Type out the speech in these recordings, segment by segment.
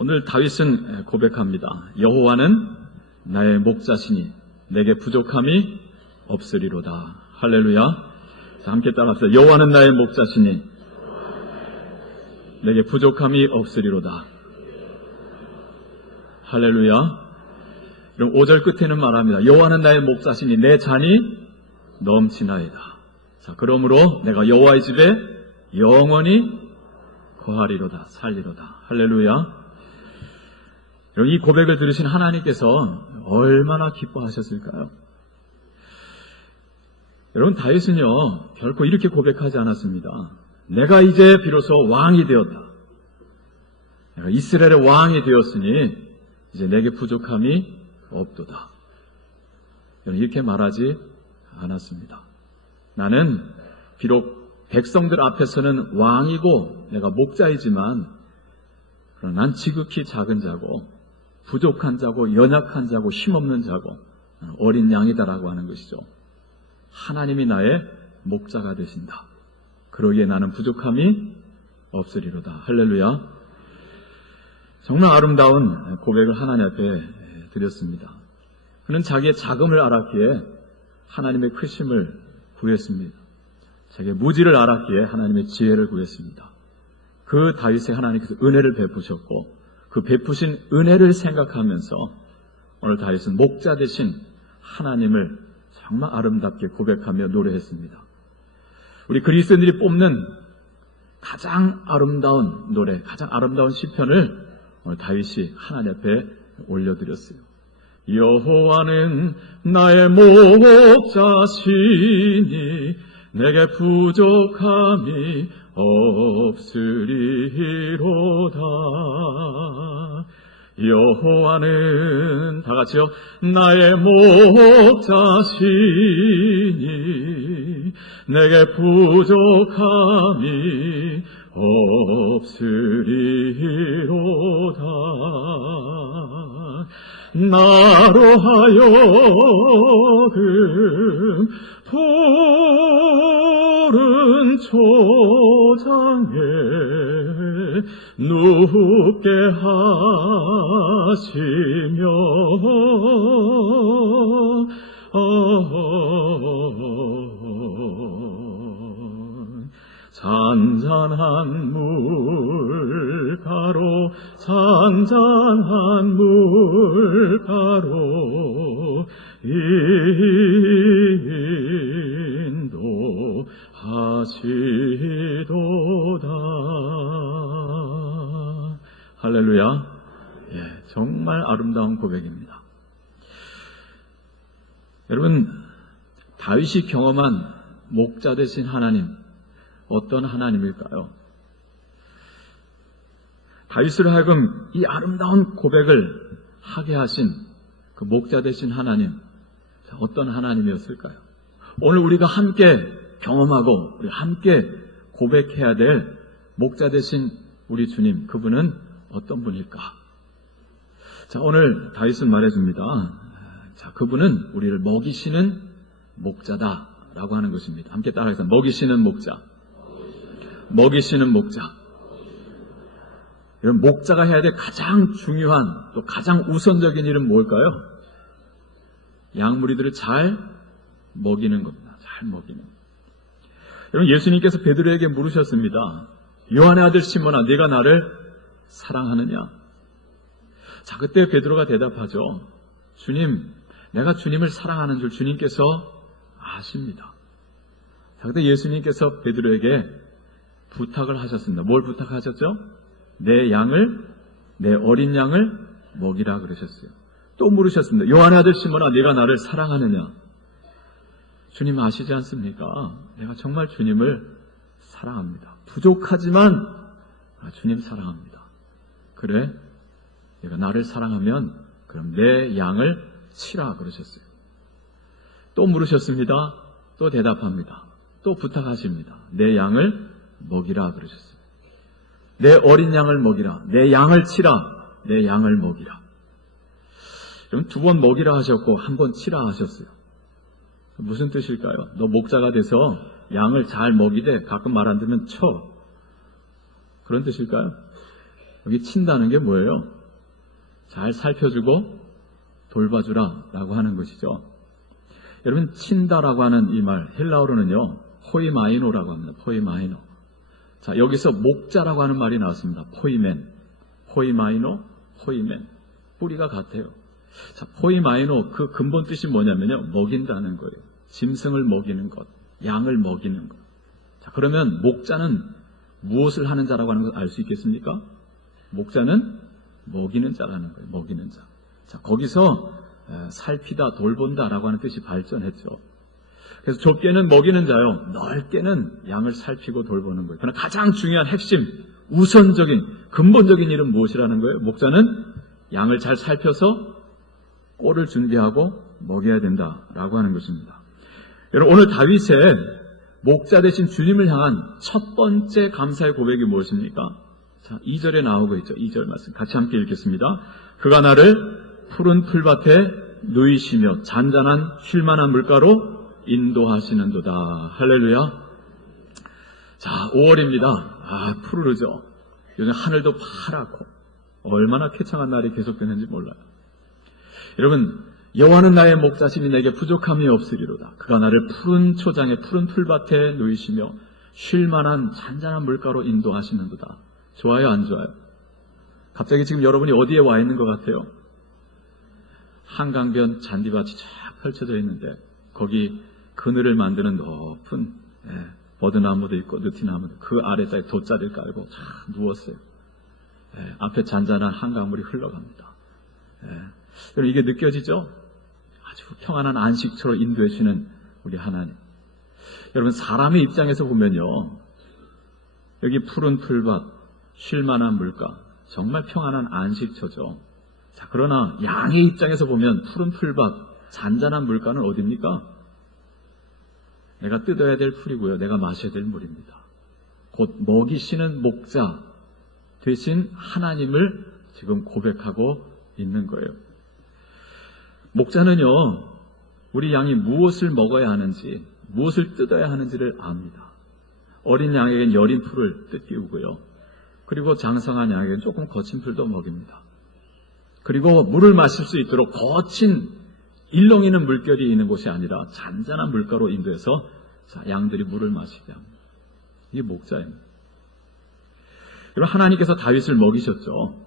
오늘 다윗은 고백합니다. 여호와는 나의 목자시니 내게 부족함이 없으리로다. 할렐루야. 자, 함께 따라합시다. 여호와는 나의 목자시니 내게 부족함이 없으리로다. 할렐루야. 그럼 5절 끝에는 말합니다. 여호와는 나의 목자시니 내 잔이 넘치나이다. 자, 그러므로 내가 여호와의 집에 영원히 거하리로다. 살리로다. 할렐루야. 여러분, 이 고백을 들으신 하나님께서 얼마나 기뻐하셨을까요? 여러분, 다윗은요 결코 이렇게 고백하지 않았습니다. 내가 이제 비로소 왕이 되었다. 내가 이스라엘의 왕이 되었으니 이제 내게 부족함이 없도다. 이렇게 말하지 않았습니다. 나는 비록 백성들 앞에서는 왕이고 내가 목자이지만 그러나 난 지극히 작은 자고 부족한 자고 연약한 자고 힘없는 자고 어린 양이다라고 하는 것이죠. 하나님이 나의 목자가 되신다. 그러기에 나는 부족함이 없으리로다. 할렐루야. 정말 아름다운 고백을 하나님 앞에 드렸습니다. 그는 자기의 작음을 알았기에 하나님의 크심을 구했습니다. 자기의 무지를 알았기에 하나님의 지혜를 구했습니다. 그 다윗의 하나님께서 은혜를 베푸셨고 그 베푸신 은혜를 생각하면서 오늘 다윗은 목자 되신 하나님을 정말 아름답게 고백하며 노래했습니다. 우리 그리스도인들이 뽑는 가장 아름다운 노래, 가장 아름다운 시편을 오늘 다윗이 하나님 앞에 올려드렸어요. 여호와는 나의 목자시니 내게 부족함이 없으리로다. 여호와는 다 같이요. 나의 목자시니 내게 부족함이 없으리로다. 나로 하여금 푸른 초장에 눕게 하시며 잔잔한 물가로 잔잔한 물가로 인도하시도다. 할렐루야. 정말 아름다운 고백입니다. 여러분, 다윗이 경험한 목자 되신 하나님, 어떤 하나님일까요? 다윗을 하여금 이 아름다운 고백을 하게 하신 그 목자 되신 하나님, 어떤 하나님이었을까요? 오늘 우리가 함께 경험하고 우리 함께 고백해야 될 목자 되신 우리 주님, 그분은 어떤 분일까? 자, 오늘 다윗은 말해줍니다. 자, 그분은 우리를 먹이시는 목자다라고 하는 것입니다. 함께 따라해서 먹이시는 목자. 먹이시는 목자. 이런 목자가 해야 될 가장 중요한 또 가장 우선적인 일은 뭘까요? 양무리들을 잘 먹이는 겁니다. 잘 먹이는. 여러분, 예수님께서 베드로에게 물으셨습니다. 요한의 아들 시몬아, 네가 나를 사랑하느냐? 자, 그때 베드로가 대답하죠. 주님, 내가 주님을 사랑하는 줄 주님께서 아십니다. 자, 그때 예수님께서 베드로에게 부탁을 하셨습니다. 뭘 부탁하셨죠? 내 어린 양을 먹이라 그러셨어요. 또 물으셨습니다. 요한의 아들 시몬아, 네가 나를 사랑하느냐? 주님 아시지 않습니까? 내가 정말 주님을 사랑합니다. 부족하지만 주님 사랑합니다. 그래? 내가 나를 사랑하면 그럼 내 양을 치라 그러셨어요. 또 물으셨습니다. 또 대답합니다. 또 부탁하십니다. 내 양을 먹이라 그러셨어요. 내 어린 양을 먹이라. 내 양을 치라. 내 양을 먹이라. 그럼 두 번 먹이라 하셨고 한 번 치라 하셨어요. 무슨 뜻일까요? 너 목자가 돼서 양을 잘 먹이되 가끔 말 안 듣면 쳐. 그런 뜻일까요? 여기 친다는 게 뭐예요? 잘 살펴주고 돌봐주라 라고 하는 것이죠. 여러분, 친다라고 하는 이 말, 헬라어로는요, 포이마이노라고 합니다. 포이마이노. 자, 여기서 목자라고 하는 말이 나왔습니다. 포이멘. 포이마이노, 포이멘. 뿌리가 같아요. 자, 포이마이노, 그 근본 뜻이 뭐냐면요, 먹인다는 거예요. 짐승을 먹이는 것, 양을 먹이는 것. 자, 그러면 목자는 무엇을 하는 자라고 하는 걸 알 수 있겠습니까? 목자는 먹이는 자라는 거예요. 먹이는 자. 자, 거기서 살피다, 돌본다라고 하는 뜻이 발전했죠. 그래서 좁게는 먹이는 자요, 넓게는 양을 살피고 돌보는 거예요. 그러나 가장 중요한 핵심, 우선적인, 근본적인 일은 무엇이라는 거예요? 목자는 양을 잘 살펴서 꼴을 준비하고 먹여야 된다라고 하는 것입니다. 여러분, 오늘 다윗의 목자 되신 주님을 향한 첫 번째 감사의 고백이 무엇입니까? 자, 2절에 나오고 있죠. 2절 말씀 같이 함께 읽겠습니다. 그가 나를 푸른 풀밭에 누이시며 잔잔한 쉴만한 물가로 인도하시는도다. 할렐루야. 자, 5월입니다. 아, 푸르르죠. 요즘 하늘도 파랗고 얼마나 쾌청한 날이 계속되는지 몰라요. 여러분, 여호와는 나의 목자시니 내게 부족함이 없으리로다. 그가 나를 푸른 초장에 푸른 풀밭에 누이시며 쉴만한 잔잔한 물가로 인도하시는도다. 좋아요, 안 좋아요? 갑자기 지금 여러분이 어디에 와 있는 것 같아요? 한강변 잔디밭이 쫙 펼쳐져 있는데 거기 그늘을 만드는 높은 버드나무도 있고 느티나무도, 그 아래자에 돗자리를 깔고 쫙 누웠어요. 앞에 잔잔한 한강물이 흘러갑니다. 여러분, 이게 느껴지죠? 아주 평안한 안식처로 인도해 주시는 우리 하나님. 여러분, 사람의 입장에서 보면요, 여기 푸른 풀밭, 쉴만한 물가, 정말 평안한 안식처죠. 자, 그러나 양의 입장에서 보면 푸른 풀밭, 잔잔한 물가는 어디입니까? 내가 뜯어야 될 풀이고요, 내가 마셔야 될 물입니다. 곧 먹이시는 목자 되신 하나님을 지금 고백하고 있는 거예요. 목자는요, 우리 양이 무엇을 먹어야 하는지, 무엇을 뜯어야 하는지를 압니다. 어린 양에겐 여린 풀을 뜯기우고요, 그리고 장성한 양에겐 조금 거친 풀도 먹입니다. 그리고 물을 마실 수 있도록 거친 일렁이는 물결이 있는 곳이 아니라 잔잔한 물가로 인도해서 양들이 물을 마시게 합니다. 이게 목자입니다. 여러분, 하나님께서 다윗을 먹이셨죠.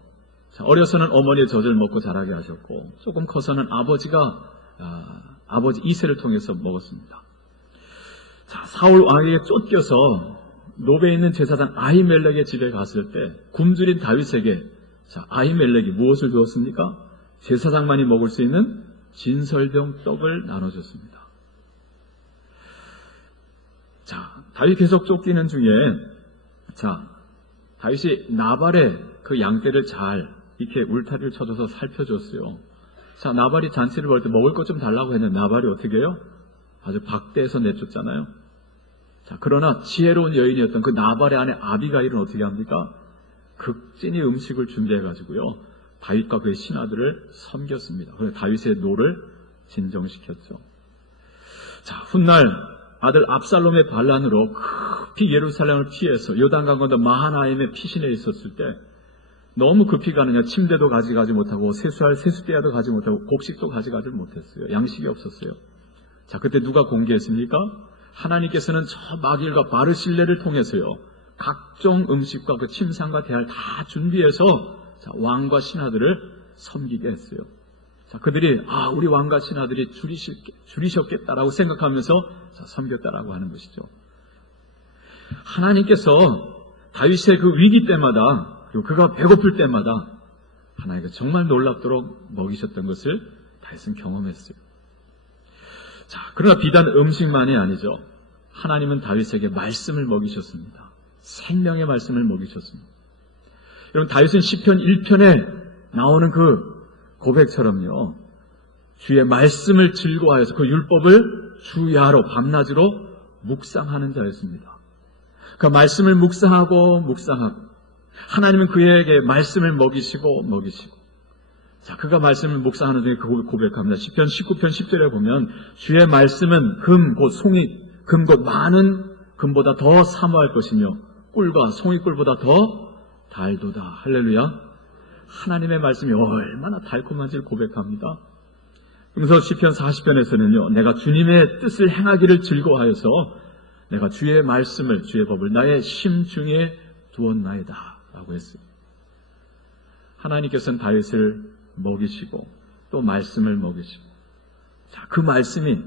자, 어려서는 어머니의 젖을 먹고 자라게 하셨고, 조금 커서는 아버지 이새를 통해서 먹었습니다. 자, 사울 왕에게 쫓겨서 노베에 있는 제사장 아히멜렉의 집에 갔을 때 굶주린 다윗에게 아히멜렉이 무엇을 주었습니까? 제사장만이 먹을 수 있는 진설병 떡을 나눠줬습니다. 자, 다윗 계속 쫓기는 중에, 다윗이 나발의 그 양떼를 잘 이렇게 울타리를 쳐줘서 살펴줬어요. 자, 나발이 잔치를 벌 때 먹을 것 좀 달라고 했는데 나발이 어떻게 해요? 아주 박대해서 내쫓잖아요. 자, 그러나 지혜로운 여인이었던 그 나발의 아내 아비가일은 어떻게 합니까? 극진히 음식을 준비해가지고요, 다윗과 그의 신하들을 섬겼습니다. 그래서 다윗의 노를 진정시켰죠. 자, 훗날 아들 압살롬의 반란으로 급히 예루살렘을 피해서 요단강 건너 마하나임에 피신해 있었을 때 너무 급히 가느냐 침대도 가져가지 못하고 세수할 세수대야도 가지 못하고 곡식도 가져가지 못했어요. 양식이 없었어요. 자, 그때 누가 공개했습니까? 하나님께서는 저 마길과 바르실레를 통해서요, 각종 음식과 그 침상과 대할 다 준비해서 왕과 신하들을 섬기게 했어요. 자, 그들이 우리 왕과 신하들이 줄이셨겠다라고 생각하면서 섬겼다라고 하는 것이죠. 하나님께서 다윗의 그 위기 때마다, 그리고 그가 배고플 때마다 하나님께서 정말 놀랍도록 먹이셨던 것을 다윗은 경험했어요. 자, 그러나 비단 음식만이 아니죠. 하나님은 다윗에게 말씀을 먹이셨습니다. 생명의 말씀을 먹이셨습니다. 여러분, 다윗은 시편 1편에 나오는 그 고백처럼요, 주의 말씀을 즐거워하여서 그 율법을 주야로 밤낮으로 묵상하는 자였습니다. 그 말씀을 묵상하고 하나님은 그에게 말씀을 먹이시고 자, 그가 말씀을 묵상하는 중에 그 고백합니다. 시편 19편 10절에 보면 주의 말씀은 금 곧 송이, 금 곧 많은 금보다 더 사모할 것이며 꿀과 송이꿀보다 더 달도다. 할렐루야. 하나님의 말씀이 얼마나 달콤한지를 고백합니다. 그래서 시편 40편에서는요, 내가 주님의 뜻을 행하기를 즐거워하여서 내가 주의 말씀을, 주의 법을 나의 심중에 두었나이다 라고 했어요. 하나님께서는 다윗을 먹이시고 또 말씀을 먹이시고, 자, 그 말씀이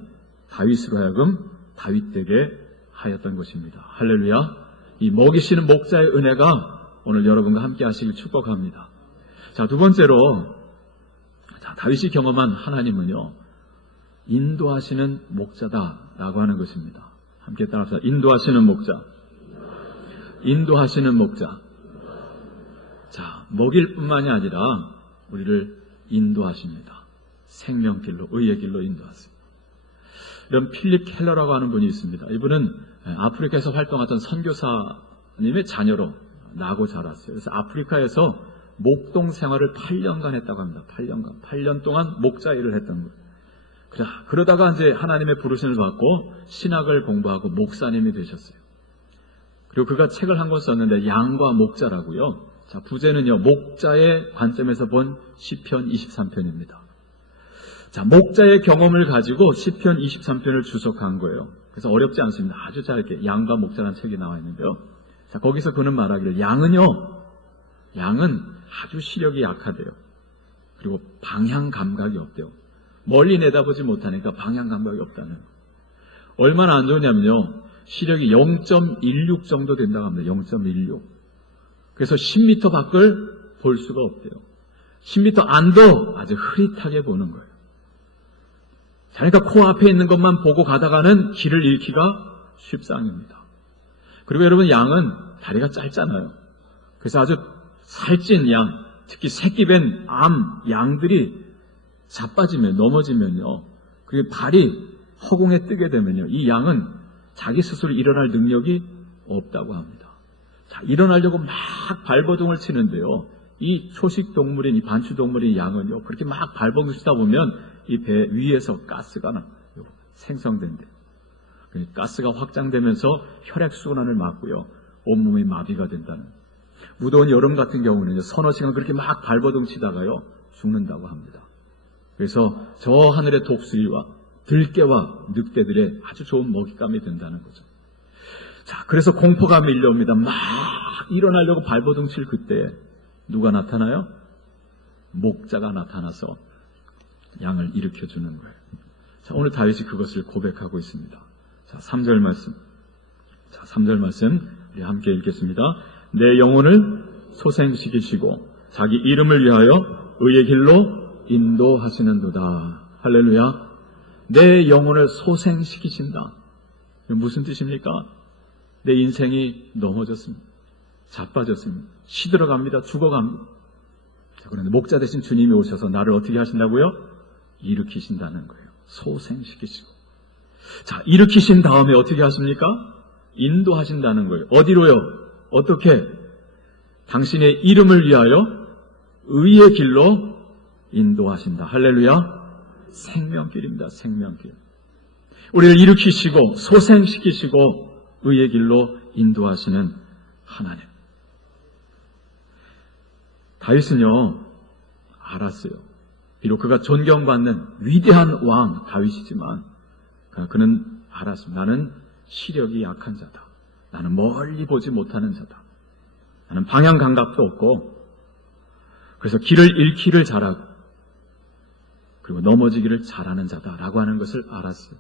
다윗으로 하여금 다윗되게 하였던 것입니다. 할렐루야. 이 먹이시는 목자의 은혜가 오늘 여러분과 함께 하시길 축복합니다. 자, 두 번째로, 자, 다윗이 경험한 하나님은요, 인도하시는 목자다라고 하는 것입니다. 함께 따라합시다. 인도하시는 목자. 인도하시는 목자. 자, 먹일 뿐만이 아니라 우리를 인도하십니다. 생명길로, 의의 길로 인도하십니다. 이런 필립 켈러라고 하는 분이 있습니다. 이분은 아프리카에서 활동하던 선교사님의 자녀로 나고 자랐어요. 그래서 아프리카에서 목동 생활을 8년간 했다고 합니다. 8년 동안 목자 일을 했던 거예요. 그러다가 이제 하나님의 부르심을 받고 신학을 공부하고 목사님이 되셨어요. 그리고 그가 책을 한 권 썼는데 양과 목자라고요. 자, 부제는요, 목자의 관점에서 본 시편 23편입니다. 자, 목자의 경험을 가지고 시편 23편을 주석한 거예요. 그래서 어렵지 않습니다. 아주 짧게 양과 목자라는 책이 나와 있는데요. 자, 거기서 그는 말하기를 양은 아주 시력이 약하대요. 그리고 방향 감각이 없대요. 멀리 내다보지 못하니까 방향 감각이 없다는. 얼마나 안 좋냐면요, 시력이 0.16 정도 된다고 합니다. 0.16. 그래서 10m 밖을 볼 수가 없대요. 10m 안도 아주 흐릿하게 보는 거예요. 그러니까 코앞에 있는 것만 보고 가다가는 길을 잃기가 쉽상입니다. 그리고 여러분, 양은 다리가 짧잖아요. 그래서 아주 살찐 양, 특히 새끼 뵌 양들이 자빠지면, 넘어지면요, 그게 발이 허공에 뜨게 되면요, 이 양은 자기 스스로 일어날 능력이 없다고 합니다. 자, 일어나려고 막 발버둥을 치는데요, 이 초식 동물인, 이 반추 동물인 양은요, 그렇게 막 발버둥 치다 보면 이 배 위에서 가스가 생성된대요. 가스가 확장되면서 혈액순환을 막고요, 온몸이 마비가 된다는. 무더운 여름 같은 경우는 서너 시간 그렇게 막 발버둥 치다가요, 죽는다고 합니다. 그래서 저 하늘의 독수리와 들깨와 늑대들의 아주 좋은 먹잇감이 된다는 거죠. 자, 그래서 공포가 밀려옵니다. 막 일어나려고 발버둥 칠 그때 누가 나타나요? 목자가 나타나서 양을 일으켜주는 거예요. 자, 오늘 다윗이 그것을 고백하고 있습니다. 자, 3절 말씀. 자, 3절 말씀 우리 함께 읽겠습니다. 내 영혼을 소생시키시고 자기 이름을 위하여 의의 길로 인도하시는도다. 할렐루야. 내 영혼을 소생시키신다. 무슨 뜻입니까? 내 인생이 넘어졌습니다. 자빠졌습니다. 시들어갑니다. 죽어갑니다. 자, 그런데 목자 대신 주님이 오셔서 나를 어떻게 하신다고요? 일으키신다는 거예요. 소생시키시고. 자, 일으키신 다음에 어떻게 하십니까? 인도하신다는 거예요. 어디로요? 어떻게? 당신의 이름을 위하여 의의 길로 인도하신다. 할렐루야. 생명길입니다. 생명길. 우리를 일으키시고 소생시키시고 의의 길로 인도하시는 하나님. 다윗은요, 알았어요. 비록 그가 존경받는 위대한 왕 다윗이지만 그는 알았습니다. 나는 시력이 약한 자다. 나는 멀리 보지 못하는 자다. 나는 방향 감각도 없고, 그래서 길을 잃기를 잘하고 그리고 넘어지기를 잘하는 자다라고 하는 것을 알았어요.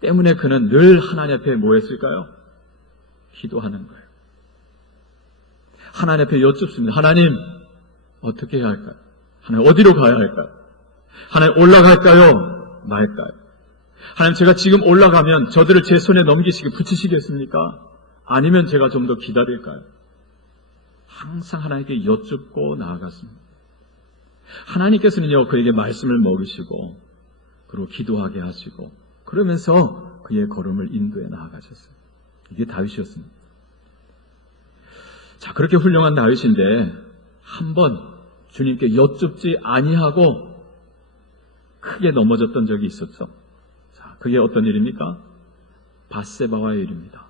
때문에 그는 늘 하나님 앞에 뭐 했을까요? 기도하는 거예요. 하나님 앞에 여쭙습니다. 하나님, 어떻게 해야 할까요? 하나님, 어디로 가야 할까요? 하나님, 올라갈까요? 말까요? 하나님, 제가 지금 올라가면 저들을 제 손에 붙이시겠습니까? 아니면 제가 좀 더 기다릴까요? 항상 하나님께 여쭙고 나아갔습니다. 하나님께서는요, 그에게 말씀을 먹이시고 그리고 기도하게 하시고 그러면서 그의 걸음을 인도해 나아가셨어요. 이게 다윗이었습니다. 자, 그렇게 훌륭한 다윗인데 한번 주님께 여쭙지 아니하고 크게 넘어졌던 적이 있었죠. 자, 그게 어떤 일입니까? 밧세바와의 일입니다.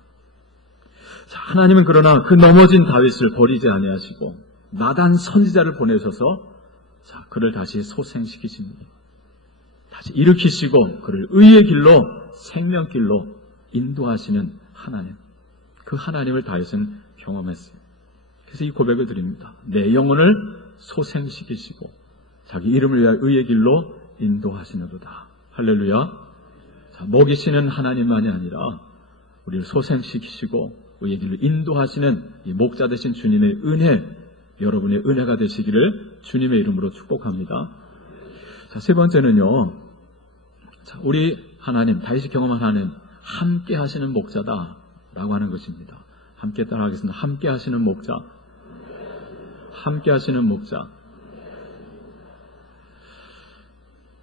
자, 하나님은 그러나 그 넘어진 다윗을 버리지 아니하시고 나단 선지자를 보내셔서 자, 그를 다시 소생시키십니다. 다시 일으키시고 그를 의의 길로 생명길로 인도하시는 하나님. 그 하나님을 다윗은 경험했어요. 그래서 이 고백을 드립니다. 내 영혼을 소생시키시고 자기 이름을 위하여 의의 길로 인도하시는도다. 할렐루야. 자, 먹이시는 하나님만이 아니라 우리를 소생시키시고 의의 길로 인도하시는 이 목자 되신 주님의 은혜, 여러분의 은혜가 되시기를 주님의 이름으로 축복합니다. 자, 세 번째는요. 자, 우리 하나님, 다윗이 경험한 하나님, 함께 하시는 목자다라고 하는 것입니다. 함께 따라하겠습니다. 함께 하시는 목자. 함께 하시는 목자.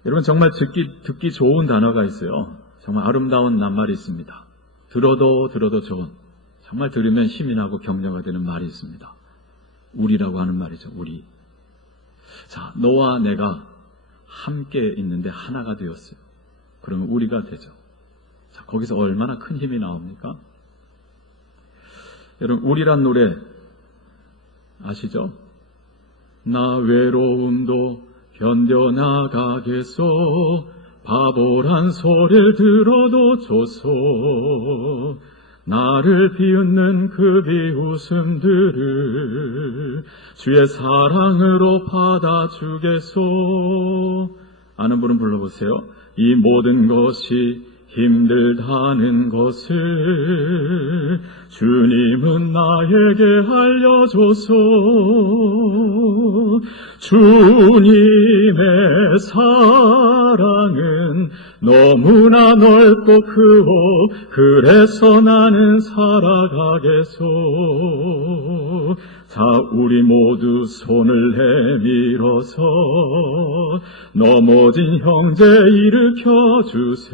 여러분 정말 듣기 좋은 단어가 있어요. 정말 아름다운 낱말이 있습니다. 들어도 좋은, 정말 들으면 힘이 나고 격려가 되는 말이 있습니다. 우리라고 하는 말이죠. 우리. 자, 너와 내가 함께 있는데 하나가 되었어요. 그러면 우리가 되죠. 자, 거기서 얼마나 큰 힘이 나옵니까? 여러분, 우리란 노래 아시죠? 나 외로움도 견뎌나가겠소. 바보란 소리를 들어도 좋소. 나를 비웃는 그 비웃음들을 주의 사랑으로 받아주겠소. 아는 분은 불러보세요. 이 모든 것이 힘들다는 것을 주님은 나에게 알려줘서 주님의 사랑은 너무나 넓고 크고 그래서 나는 살아가겠소. 자, 우리 모두 손을 내밀어서 넘어진 형제 일으켜 주세.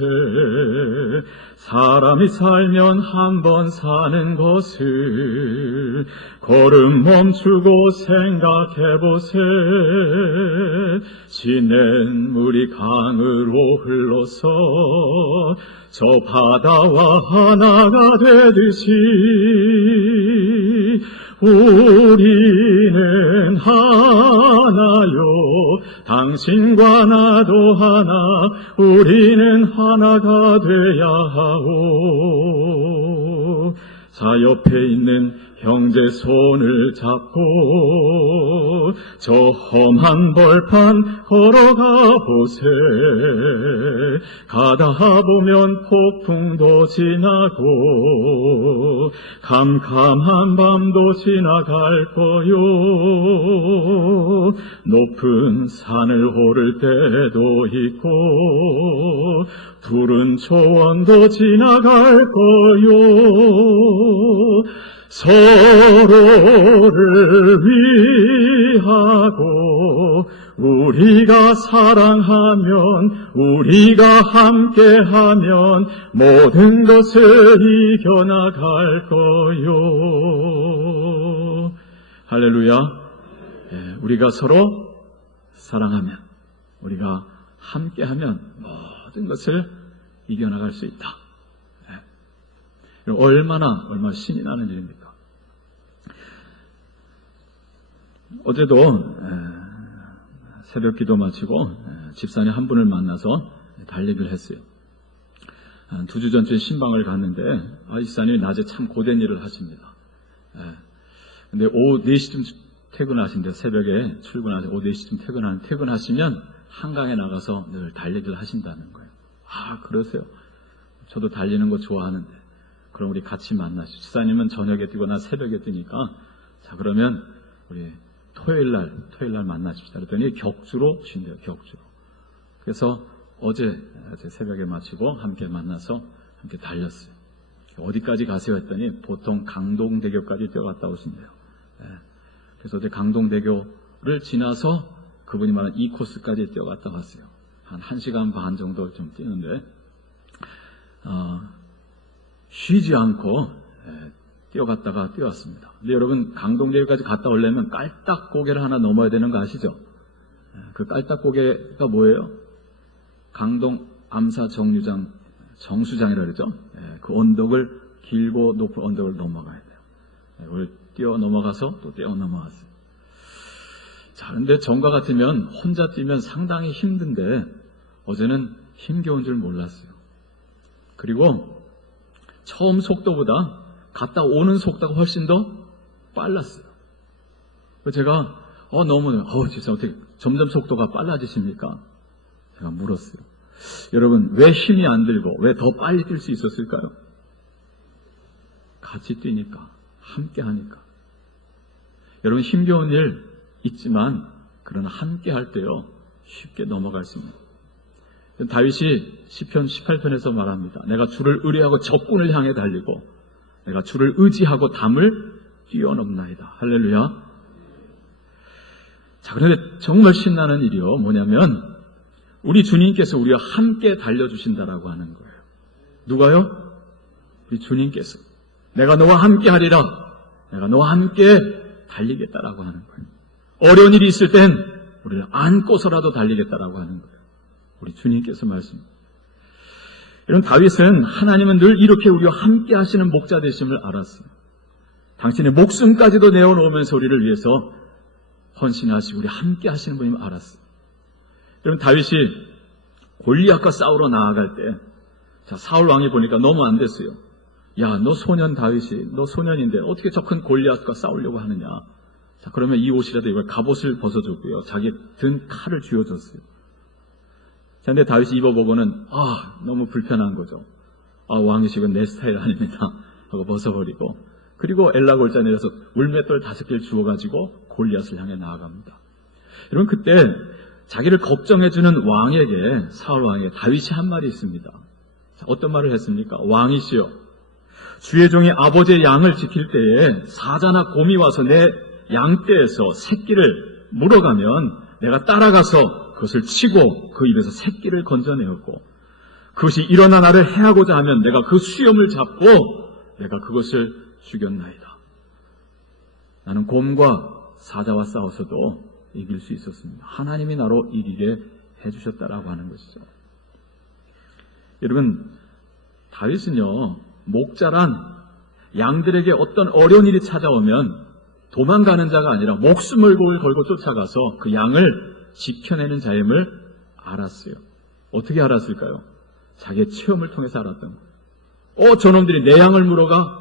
사람이 살면 한 번 사는 것을 걸음 멈추고 생각해보세. 시냇 물이 강으로 흘러서 저 바다와 하나가 되듯이 우리는 하나요. 당신과 나도 하나. 우리는 하나가 돼야 하오. 자, 옆에 있는 형제 손을 잡고 저 험한 벌판 걸어가 보세. 가다 보면 폭풍도 지나고 캄캄한 밤도 지나갈 거요. 높은 산을 오를 때도 있고 푸른 초원도 지나갈 거요. 서로를 위하고 우리가 사랑하면, 우리가 함께하면 모든 것을 이겨나갈 거요. 할렐루야. 우리가 서로 사랑하면, 우리가 함께하면 모든 것을 이겨나갈 수 있다. 얼마나 신이 나는 일입니까? 어제도 새벽 기도 마치고 집사님 한 분을 만나서 달리기를 했어요. 2주 전쯤에 신방을 갔는데 이 집사님이 낮에 참 고된 일을 하십니다. 근데 오후 4시쯤 퇴근하신대요. 새벽에 출근하셔서 오후 4시쯤 퇴근하시면 한강에 나가서 늘 달리기를 하신다는 거예요. 그러세요. 저도 달리는 거 좋아하는데 그럼 우리 같이 만나시죠. 집사님은 저녁에 뛰거나 새벽에 뛰니까 자, 그러면 우리 토요일 날 만나십시다. 그랬더니 격주로 쉰대요. 격주로. 그래서 어제 새벽에 마치고 함께 만나서 함께 달렸어요. 어디까지 가세요 했더니 보통 강동대교까지 뛰어갔다 오신대요. 그래서 어제 강동대교를 지나서 그분이 말한 이 코스까지 뛰어갔다 왔어요. 한 1시간 반 정도 좀 뛰는데 쉬지 않고 뛰어갔다가 뛰어왔습니다. 근데 여러분 강동대교까지 갔다 오려면 깔딱고개를 하나 넘어야 되는 거 아시죠? 그 깔딱고개가 뭐예요? 강동 암사 정수장이라고 그러죠? 그 언덕을, 길고 높은 언덕을 넘어가야 돼요. 이걸 뛰어 넘어가서 또 뛰어 넘어갔어요. 자, 그런데 전과 같으면 혼자 뛰면 상당히 힘든데 어제는 힘겨운 줄 몰랐어요. 그리고 처음 속도보다 갔다 오는 속도가 훨씬 더 빨랐어요. 제가 너무 진짜 어떻게 점점 속도가 빨라지십니까? 제가 물었어요. 여러분, 왜 힘이 안 들고 왜 더 빨리 뛸 수 있었을까요? 같이 뛰니까, 함께 하니까. 여러분, 힘겨운 일 있지만 그러나 함께 할 때요 쉽게 넘어갈 수 있는. 다윗이 시편 18편에서 말합니다. 내가 주를 의뢰하고 적군을 향해 달리고 내가 주를 의지하고 담을 뛰어넘나이다. 할렐루야. 자, 그런데 정말 신나는 일이요 뭐냐면 우리 주님께서 우리와 함께 달려주신다라고 하는 거예요. 누가요? 우리 주님께서 내가 너와 함께 하리라. 내가 너와 함께 달리겠다라고 하는 거예요. 어려운 일이 있을 땐 우리를 안고서라도 달리겠다라고 하는 거예요. 우리 주님께서 말씀합니다. 이런 다윗은 하나님은 늘 이렇게 우리와 함께 하시는 목자 되심을 알았어요. 당신의 목숨까지도 내어놓으면서 우리를 위해서 헌신하시고 우리 함께 하시는 분임을 알았어요. 여러분, 다윗이 골리앗과 싸우러 나아갈 때 사울 왕이 보니까 너무 안 됐어요. 야, 너 소년 다윗이, 너 소년인데 어떻게 저 큰 골리앗과 싸우려고 하느냐. 자, 그러면 이 옷이라도 이걸 갑옷을 벗어줬고요. 자기 든 칼을 쥐어줬어요. 자, 근데 다윗이 입어보고는 너무 불편한 거죠. 왕이시건 내 스타일 아닙니다 하고 벗어버리고, 그리고 엘라 골짜 내려서 울맷돌 5개를 주워가지고 골리앗을 향해 나아갑니다. 여러분, 그때 자기를 걱정해주는 왕에게, 사울 왕에게 다윗이 한 말이 있습니다. 자, 어떤 말을 했습니까? 왕이시여, 주의 종이 아버지의 양을 지킬 때에 사자나 곰이 와서 내 양떼에서 새끼를 물어가면 내가 따라가서 그것을 치고 그 입에서 새끼를 건져내었고, 그것이 일어나 나를 해하고자 하면 내가 그 수염을 잡고 내가 그것을 죽였나이다. 나는 곰과 사자와 싸워서도 이길 수 있었습니다. 하나님이 나로 이기게 해주셨다라고 하는 것이죠. 여러분, 다윗은요 목자란 양들에게 어떤 어려운 일이 찾아오면 도망가는 자가 아니라 목숨을 걸고 쫓아가서 그 양을 지켜내는 자임을 알았어요. 어떻게 알았을까요? 자기의 체험을 통해서 알았던 거예요. 저놈들이 내 양을 물어가?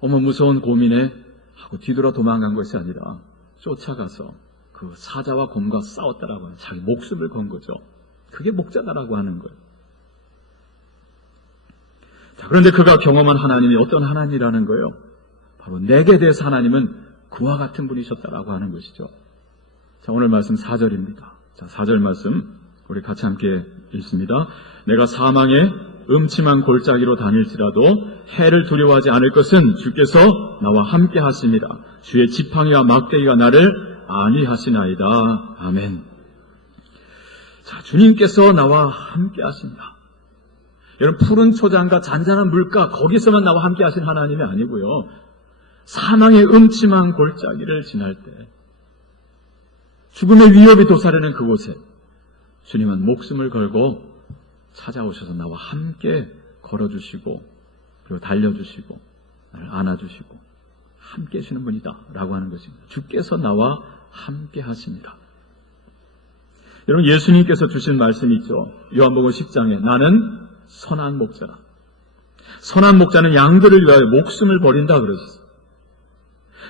어머, 무서운 고민에 하고 뒤돌아 도망간 것이 아니라 쫓아가서 그 사자와 곰과 싸웠다라고 하는, 자기 목숨을 건 거죠. 그게 목자다라고 하는 거예요. 자, 그런데 그가 경험한 하나님이 어떤 하나님이라는 거예요? 바로 내게 대해서 하나님은 그와 같은 분이셨다라고 하는 것이죠. 자, 오늘 말씀 4절입니다. 자, 4절 말씀 우리 같이 함께 읽습니다. 내가 사망의 음침한 골짜기로 다닐지라도 해를 두려워하지 않을 것은 주께서 나와 함께 하십니다. 주의 지팡이와 막대기가 나를 안위하시나이다. 아멘. 자, 주님께서 나와 함께 하신다. 여러분, 푸른 초장과 잔잔한 물가, 거기서만 나와 함께 하신 하나님이 아니고요, 사망의 음침한 골짜기를 지날 때, 죽음의 위협이 도사리는 그곳에 주님은 목숨을 걸고 찾아오셔서 나와 함께 걸어주시고, 그리고 달려주시고, 나를 안아주시고 함께 하시는 분이다 라고 하는 것입니다. 주께서 나와 함께 하십니다. 여러분, 예수님께서 주신 말씀이 있죠. 요한복음 10장에 나는 선한 목자라. 선한 목자는 양들을 위하여 목숨을 버린다 그러셨어요.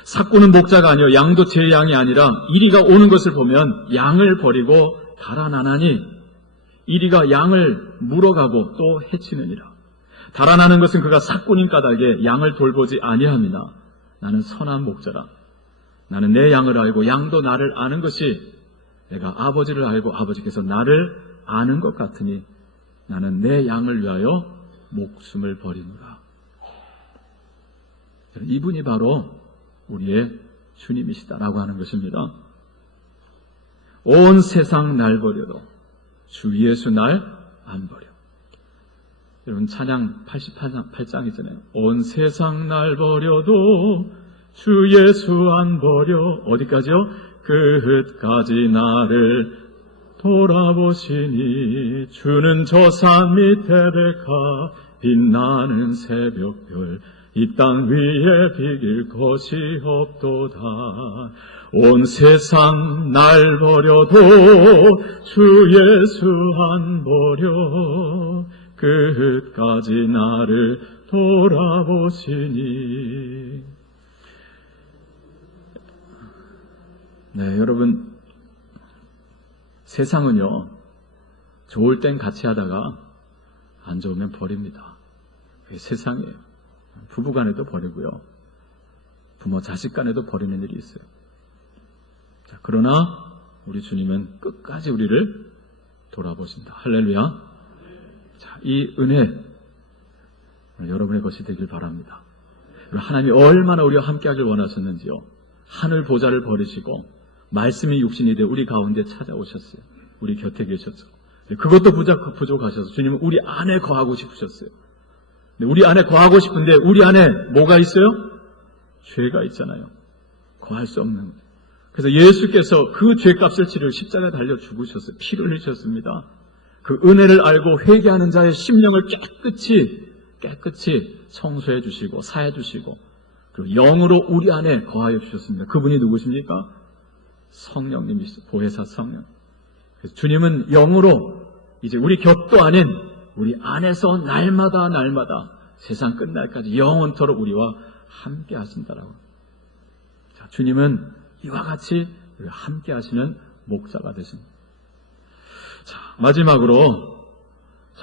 삭구는 목자가 아니요 양도 제 양이 아니라 이리가 오는 것을 보면 양을 버리고 달아나나니 이리가 양을 물어가고 또 해치느니라. 달아나는 것은 그가 삭구님 까닭에 양을 돌보지 아니함이나 나는 선한 목자라. 나는 내 양을 알고 양도 나를 아는 것이 내가 아버지를 알고 아버지께서 나를 아는 것 같으니 나는 내 양을 위하여 목숨을 버리노라. 이분이 바로 우리의 주님이시다라고 하는 것입니다. 온 세상 날 버려도 주 예수 날 안 버려. 여러분, 찬양 88장이잖아요. 온 세상 날 버려도 주 예수 안 버려. 어디까지요? 끝까지 나를 돌아보시니 주는 저 산 밑에 백화 빛나는 새벽별 이 땅 위에 비길 것이 없도다. 온 세상 날 버려도 주 예수 안 버려 끝까지 나를 돌아보시니. 네, 여러분, 세상은요, 좋을 땐 같이 하다가 안 좋으면 버립니다. 그게 세상이에요. 부부 간에도 버리고요, 부모 자식 간에도 버리는 일이 있어요. 자, 그러나 우리 주님은 끝까지 우리를 돌아보신다. 할렐루야. 자, 이 은혜 여러분의 것이 되길 바랍니다. 하나님이 얼마나 우리와 함께하길 원하셨는지요. 하늘 보좌를 버리시고 말씀이 육신이 되어 우리 가운데 찾아오셨어요. 우리 곁에 계셨죠. 그것도 부족하셔서 주님은 우리 안에 거하고 싶으셨어요. 우리 안에 거하고 싶은데 우리 안에 뭐가 있어요? 죄가 있잖아요. 거할 수 없는. 그래서 예수께서 그 죄값을 치르고 십자가에 달려 죽으셨어요. 피를 흘리셨습니다. 그 은혜를 알고 회개하는 자의 심령을 깨끗이 청소해 주시고 사해 주시고 그리고 영으로 우리 안에 거하여 주셨습니다. 그분이 누구십니까? 성령님이시죠. 보혜사 성령. 그래서 주님은 영으로 이제 우리 곁도 아닌 우리 안에서 날마다 세상 끝날까지 영원토록 우리와 함께 하신다라고. 자, 주님은 이와 같이 함께 하시는 목자가 되십니다. 자, 마지막으로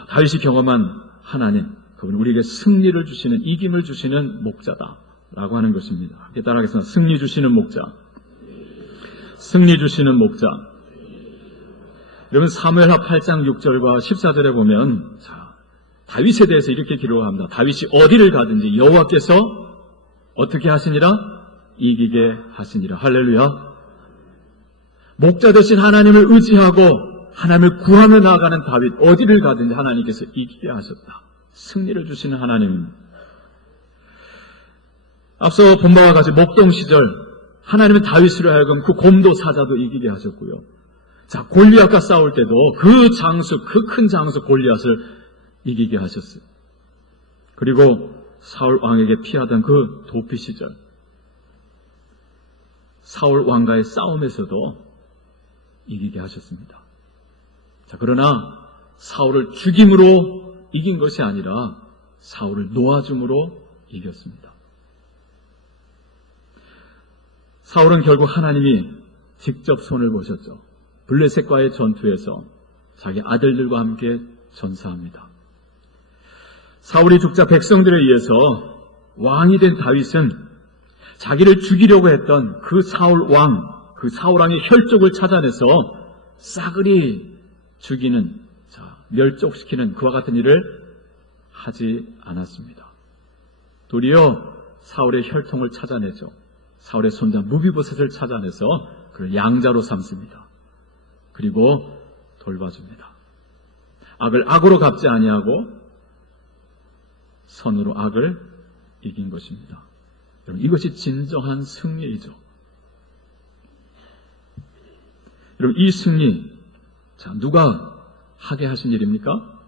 다윗이 경험한 하나님, 그분 우리에게 승리를 주시는, 이김을 주시는 목자다라고 하는 것입니다. 함께 따라하겠습니다. 승리 주시는 목자. 승리 주시는 목자. 여러분, 사무엘하 8장 6절과 14절에 보면 다윗에 대해서 이렇게 기록합니다. 다윗이 어디를 가든지 여호와께서 어떻게 하시니라? 이기게 하시니라. 할렐루야. 목자 되신 하나님을 의지하고 하나님을 구하며 나아가는 다윗, 어디를 가든지 하나님께서 이기게 하셨다. 승리를 주시는 하나님입니다. 앞서 본 바와 같이 목동 시절 하나님은 다윗으로 하여금 그 곰도 사자도 이기게 하셨고요. 자, 골리앗과 싸울 때도 그 큰 장수 골리앗을 이기게 하셨어요. 그리고 사울 왕에게 피하던 그 도피 시절 사울 왕과의 싸움에서도 이기게 하셨습니다. 자, 그러나 사울을 죽임으로 이긴 것이 아니라 사울을 놓아줌으로 이겼습니다. 사울은 결국 하나님이 직접 손을 보셨죠. 블레셋과의 전투에서 자기 아들들과 함께 전사합니다. 사울이 죽자 백성들에 의해서 왕이 된 다윗은 자기를 죽이려고 했던 그 사울 왕의 혈족을 찾아내서 싸그리 죽이는, 멸족시키는 그와 같은 일을 하지 않았습니다. 도리어 사울의 혈통을 찾아내죠. 사울의 손자 무비보셋을 찾아내서 그를 양자로 삼습니다. 그리고 돌봐줍니다. 악을 악으로 갚지 아니하고 선으로 악을 이긴 것입니다. 여러분, 이것이 진정한 승리이죠. 여러분, 이 승리, 누가 하게 하신 일입니까?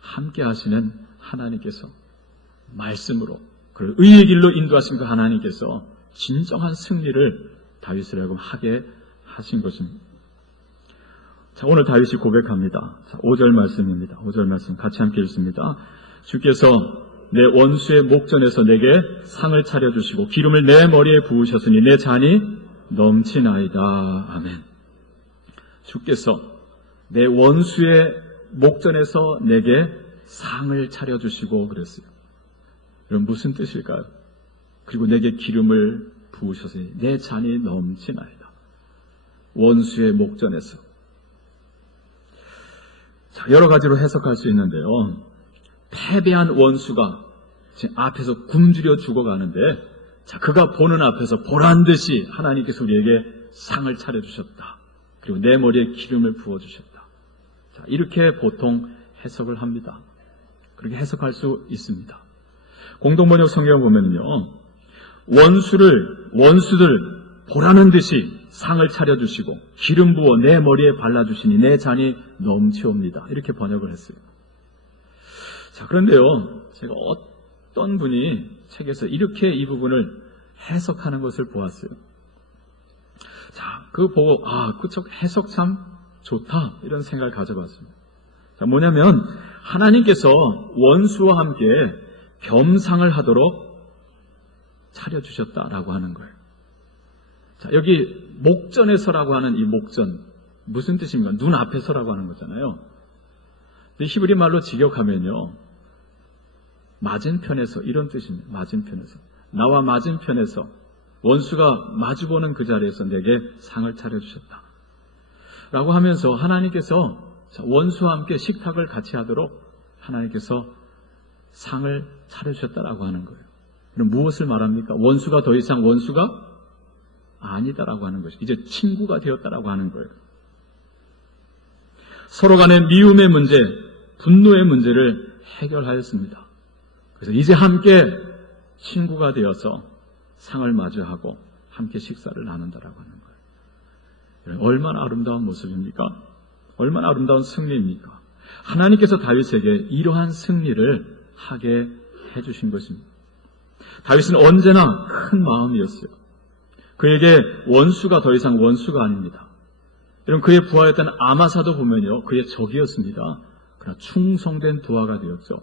함께 하시는 하나님께서 말씀으로 그를 의의 길로 인도하신 그 하나님께서 진정한 승리를 다윗을 하여금 하게 하신 것입니다. 자, 오늘 다윗이 고백합니다. 자, 5절 말씀입니다. 5절 말씀 같이 함께 읽습니다. 주께서 내 원수의 목전에서 내게 상을 차려주시고 기름을 내 머리에 부으셨으니 내 잔이 넘치나이다. 아멘. 주께서 내 원수의 목전에서 내게 상을 차려주시고 그랬어요. 여러분, 무슨 뜻일까요? 그리고 내게 기름을 부으셨으니 내 잔이 넘치나이다. 원수의 목전에서. 자, 여러 가지로 해석할 수 있는데요. 패배한 원수가 지금 앞에서 굶주려 죽어가는데, 자, 그가 보는 앞에서 보란듯이 하나님께서 우리에게 상을 차려주셨다. 그리고 내 머리에 기름을 부어주셨다. 자, 이렇게 보통 해석을 합니다. 그렇게 해석할 수 있습니다. 공동번역 성경 보면요, 원수들 보라는 듯이 상을 차려주시고 기름 부어 내 머리에 발라주시니 내 잔이 넘치옵니다. 이렇게 번역을 했어요. 자, 그런데요, 제가 어떤 분이 책에서 이렇게 이 부분을 해석하는 것을 보았어요. 자, 그거 보고 그쪽 해석 참 좋다 이런 생각을 가져봤습니다. 자, 뭐냐면 하나님께서 원수와 함께 겸상을 하도록 차려주셨다라고 하는 거예요. 자, 여기 목전에서라고 하는 이 목전 무슨 뜻입니까? 눈앞에서라고 하는 거잖아요. 근데 히브리 말로 직역하면요, 맞은편에서 이런 뜻입니다. 맞은편에서, 나와 맞은편에서 원수가 마주보는 그 자리에서 내게 상을 차려주셨다 라고 하면서 하나님께서 원수와 함께 식탁을 같이 하도록 하나님께서 상을 차려주셨다라고 하는 거예요. 그럼 무엇을 말합니까? 원수가 더 이상 원수가 아니다라고 하는 것이, 이제 친구가 되었다라고 하는 거예요. 서로 간의 미움의 문제, 분노의 문제를 해결하였습니다. 그래서 이제 함께 친구가 되어서 상을 마주하고 함께 식사를 나눈다라고 하는 거예요. 얼마나 아름다운 모습입니까? 얼마나 아름다운 승리입니까? 하나님께서 다윗에게 이러한 승리를 하게 해주신 것입니다. 다윗은 언제나 큰 마음이었어요. 그에게 원수가 더 이상 원수가 아닙니다. 여러분, 그의 부하였던 아마사도 보면요, 그의 적이었습니다. 그러나 충성된 부하가 되었죠.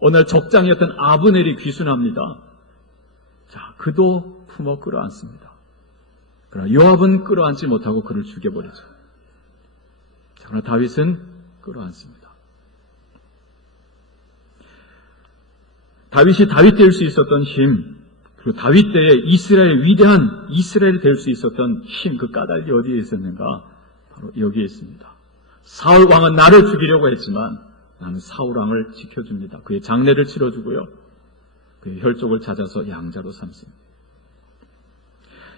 어느 날 적장이었던 아브넬이 귀순합니다. 자, 그도 품어 끌어안습니다. 그러나 요압은 끌어안지 못하고 그를 죽여버리죠. 자, 그러나 다윗은 끌어안습니다. 다윗이 다윗 될 수 있었던 힘, 그리고 다윗 때에 이스라엘의 위대한 이스라엘이 될 수 있었던 힘, 그 까닭이 어디에 있었는가? 바로 여기에 있습니다. 사울 왕은 나를 죽이려고 했지만 나는 사울 왕을 지켜줍니다. 그의 장례를 치러주고요, 그의 혈족을 찾아서 양자로 삼습니다.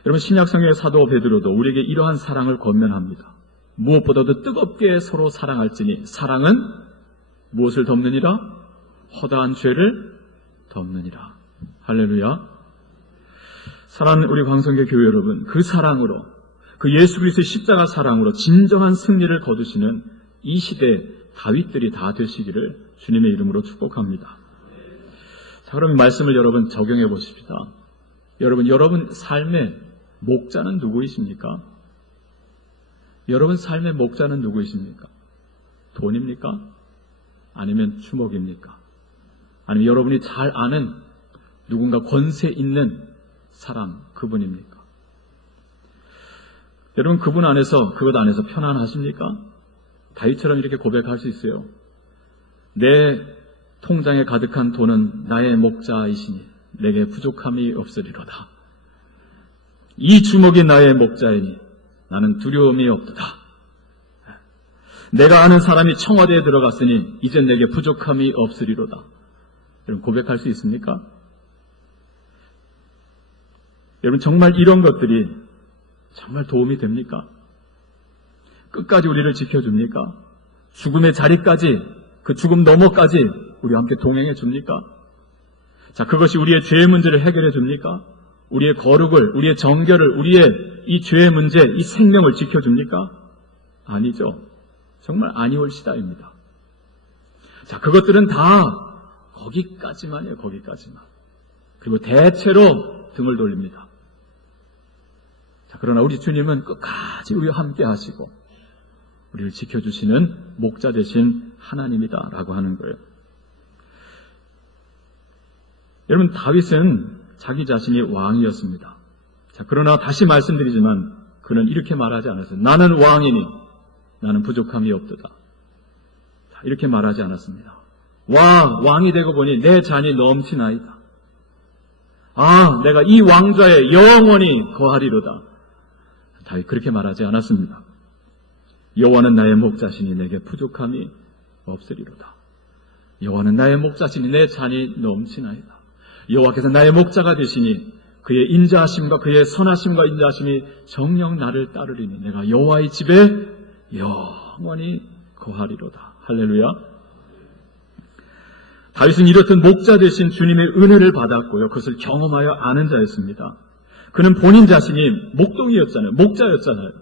여러분, 신약성경의 사도 베드로도 우리에게 이러한 사랑을 권면합니다. 무엇보다도 뜨겁게 서로 사랑할지니 사랑은 무엇을 덮느니라? 허다한 죄를 덮느니라. 할렐루야. 사랑하는 우리 광성교 교회 여러분, 그 사랑으로, 그 예수 그리스도의 십자가 사랑으로 진정한 승리를 거두시는 이 시대 다윗들이 다 되시기를 주님의 이름으로 축복합니다. 자, 그럼 이 말씀을 여러분 적용해 보십시다. 여러분 삶의 목자는 누구이십니까? 여러분 삶의 목자는 누구이십니까? 돈입니까? 아니면 주먹입니까? 아니면 여러분이 잘 아는 누군가 권세 있는 사람, 그분입니까? 여러분, 그분 안에서, 그것 안에서 편안하십니까? 다윗처럼 이렇게 고백할 수 있어요. 내 통장에 가득한 돈은 나의 목자이시니 내게 부족함이 없으리로다. 이 주먹이 나의 목자이니 나는 두려움이 없도다. 내가 아는 사람이 청와대에 들어갔으니 이제 내게 부족함이 없으리로다. 여러분, 고백할 수 있습니까? 여러분, 정말 이런 것들이 정말 도움이 됩니까? 끝까지 우리를 지켜줍니까? 죽음의 자리까지, 그 죽음 너머까지 우리와 함께 동행해 줍니까? 자, 그것이 우리의 죄의 문제를 해결해 줍니까? 우리의 거룩을, 우리의 정결을, 우리의 이 죄의 문제, 이 생명을 지켜줍니까? 아니죠. 정말 아니올시다입니다. 자, 그것들은 다 거기까지만이에요. 거기까지만. 그리고 대체로 등을 돌립니다. 자, 그러나 우리 주님은 끝까지 우리와 함께 하시고 우리를 지켜주시는 목자 되신 하나님이다라고 하는 거예요. 여러분, 다윗은 자기 자신이 왕이었습니다. 자, 그러나 다시 말씀드리지만 그는 이렇게 말하지 않았어요. 나는 왕이니 나는 부족함이 없도다. 자, 이렇게 말하지 않았습니다. 왕이 되고 보니 내 잔이 넘치나이다. 내가 이 왕좌에 영원히 거하리로다. 다윗 그렇게 말하지 않았습니다. 여호와는 나의 목자시니 내게 부족함이 없으리로다. 여호와는 나의 목자시니 내 잔이 넘치나이다. 여호와께서 나의 목자가 되시니 그의 인자하심과 그의 선하심과 인자하심이 정녕 나를 따르리니 내가 여호와의 집에 영원히 거하리로다. 할렐루야. 다윗은 이렇듯 목자 되신 주님의 은혜를 받았고요, 그것을 경험하여 아는 자였습니다. 그는 본인 자신이 목동이었잖아요. 목자였잖아요.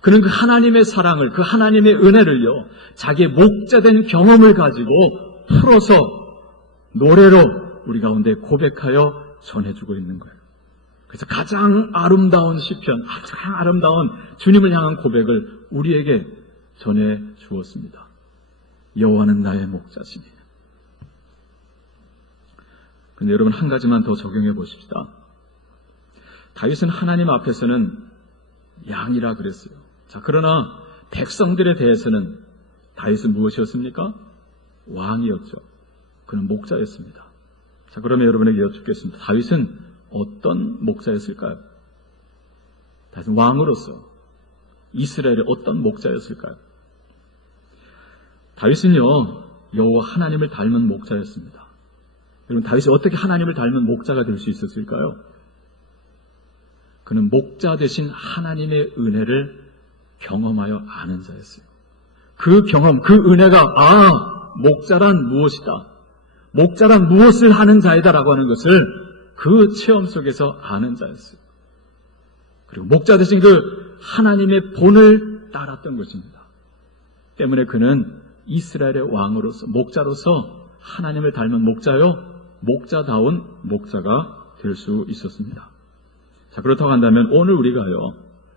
그는 그 하나님의 사랑을, 그 하나님의 은혜를요, 자기의 목자된 경험을 가지고 풀어서 노래로 우리 가운데 고백하여 전해주고 있는 거예요. 그래서 가장 아름다운 시편, 가장 아름다운 주님을 향한 고백을 우리에게 전해 주었습니다. 여호와는 나의 목자시니. 근데 여러분, 한 가지만 더 적용해 보십시다. 다윗은 하나님 앞에서는 양이라 그랬어요. 자, 그러나 백성들에 대해서는 다윗은 무엇이었습니까? 왕이었죠. 그는 목자였습니다. 자, 그러면 여러분에게 여쭙겠습니다. 다윗은 어떤 목자였을까요? 다윗은 왕으로서 이스라엘의 어떤 목자였을까요? 다윗은요, 여호와 하나님을 닮은 목자였습니다. 여러분, 다윗이 어떻게 하나님을 닮은 목자가 될 수 있었을까요? 그는 목자 되신 하나님의 은혜를 경험하여 아는 자였어요. 그 경험, 그 은혜가 목자란 무엇이다, 목자란 무엇을 하는 자이다라고 하는 것을 그 체험 속에서 아는 자였어요. 그리고 목자 되신 그 하나님의 본을 따랐던 것입니다. 때문에 그는 이스라엘의 왕으로서, 목자로서 하나님을 닮은 목자요, 목자다운 목자가 될 수 있었습니다. 자, 그렇다고 한다면 오늘 우리가요,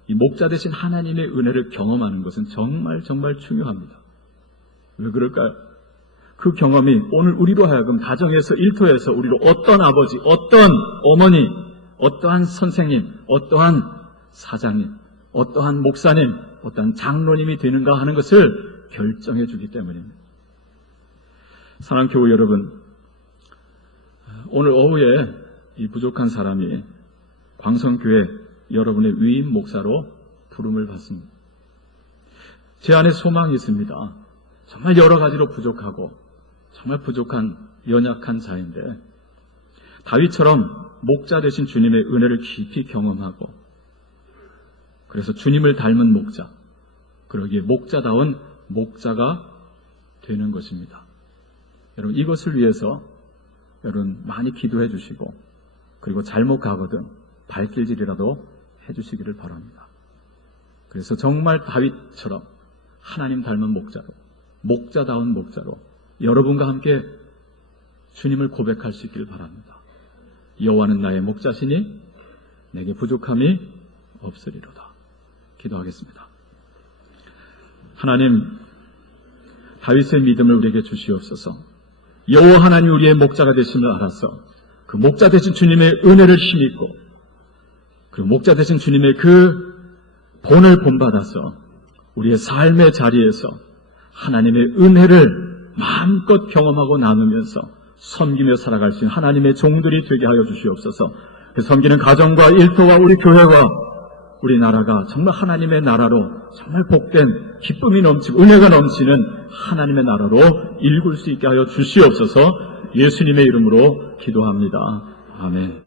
이 목자 되신 하나님의 은혜를 경험하는 것은 정말 정말 중요합니다. 왜 그럴까요? 그 경험이 오늘 우리로 하여금 가정에서, 일터에서 우리로 어떤 아버지, 어떤 어머니, 어떠한 선생님, 어떠한 사장님, 어떠한 목사님, 어떠한 장로님이 되는가 하는 것을 결정해 주기 때문입니다. 사랑하는 교우 여러분, 오늘 오후에 이 부족한 사람이 광성교회 여러분의 위임 목사로 부름을 받습니다. 제 안에 소망이 있습니다. 정말 여러 가지로 부족하고 정말 부족한 연약한 자인데 다윗처럼 목자 되신 주님의 은혜를 깊이 경험하고 그래서 주님을 닮은 목자, 그러기에 목자다운 목자가 되는 것입니다. 여러분, 이것을 위해서 여러분 많이 기도해 주시고 그리고 잘못 가거든 발길질이라도 해주시기를 바랍니다. 그래서 정말 다윗처럼 하나님 닮은 목자로, 목자다운 목자로 여러분과 함께 주님을 고백할 수 있기를 바랍니다. 여호와는 나의 목자시니 내게 부족함이 없으리로다. 기도하겠습니다. 하나님, 다윗의 믿음을 우리에게 주시옵소서. 여호와 하나님 우리의 목자가 되심을 알아서 그 목자 되신 주님의 은혜를 힘입고 그 목자 되신 주님의 그 본을 본받아서 우리의 삶의 자리에서 하나님의 은혜를 마음껏 경험하고 나누면서 섬기며 살아갈 수 있는 하나님의 종들이 되게 하여 주시옵소서. 그 섬기는 가정과 일터와 우리 교회와 우리나라가 정말 하나님의 나라로 정말 복된 기쁨이 넘치고 은혜가 넘치는 하나님의 나라로 일굴 수 있게 하여 주시옵소서. 예수님의 이름으로 기도합니다. 아멘.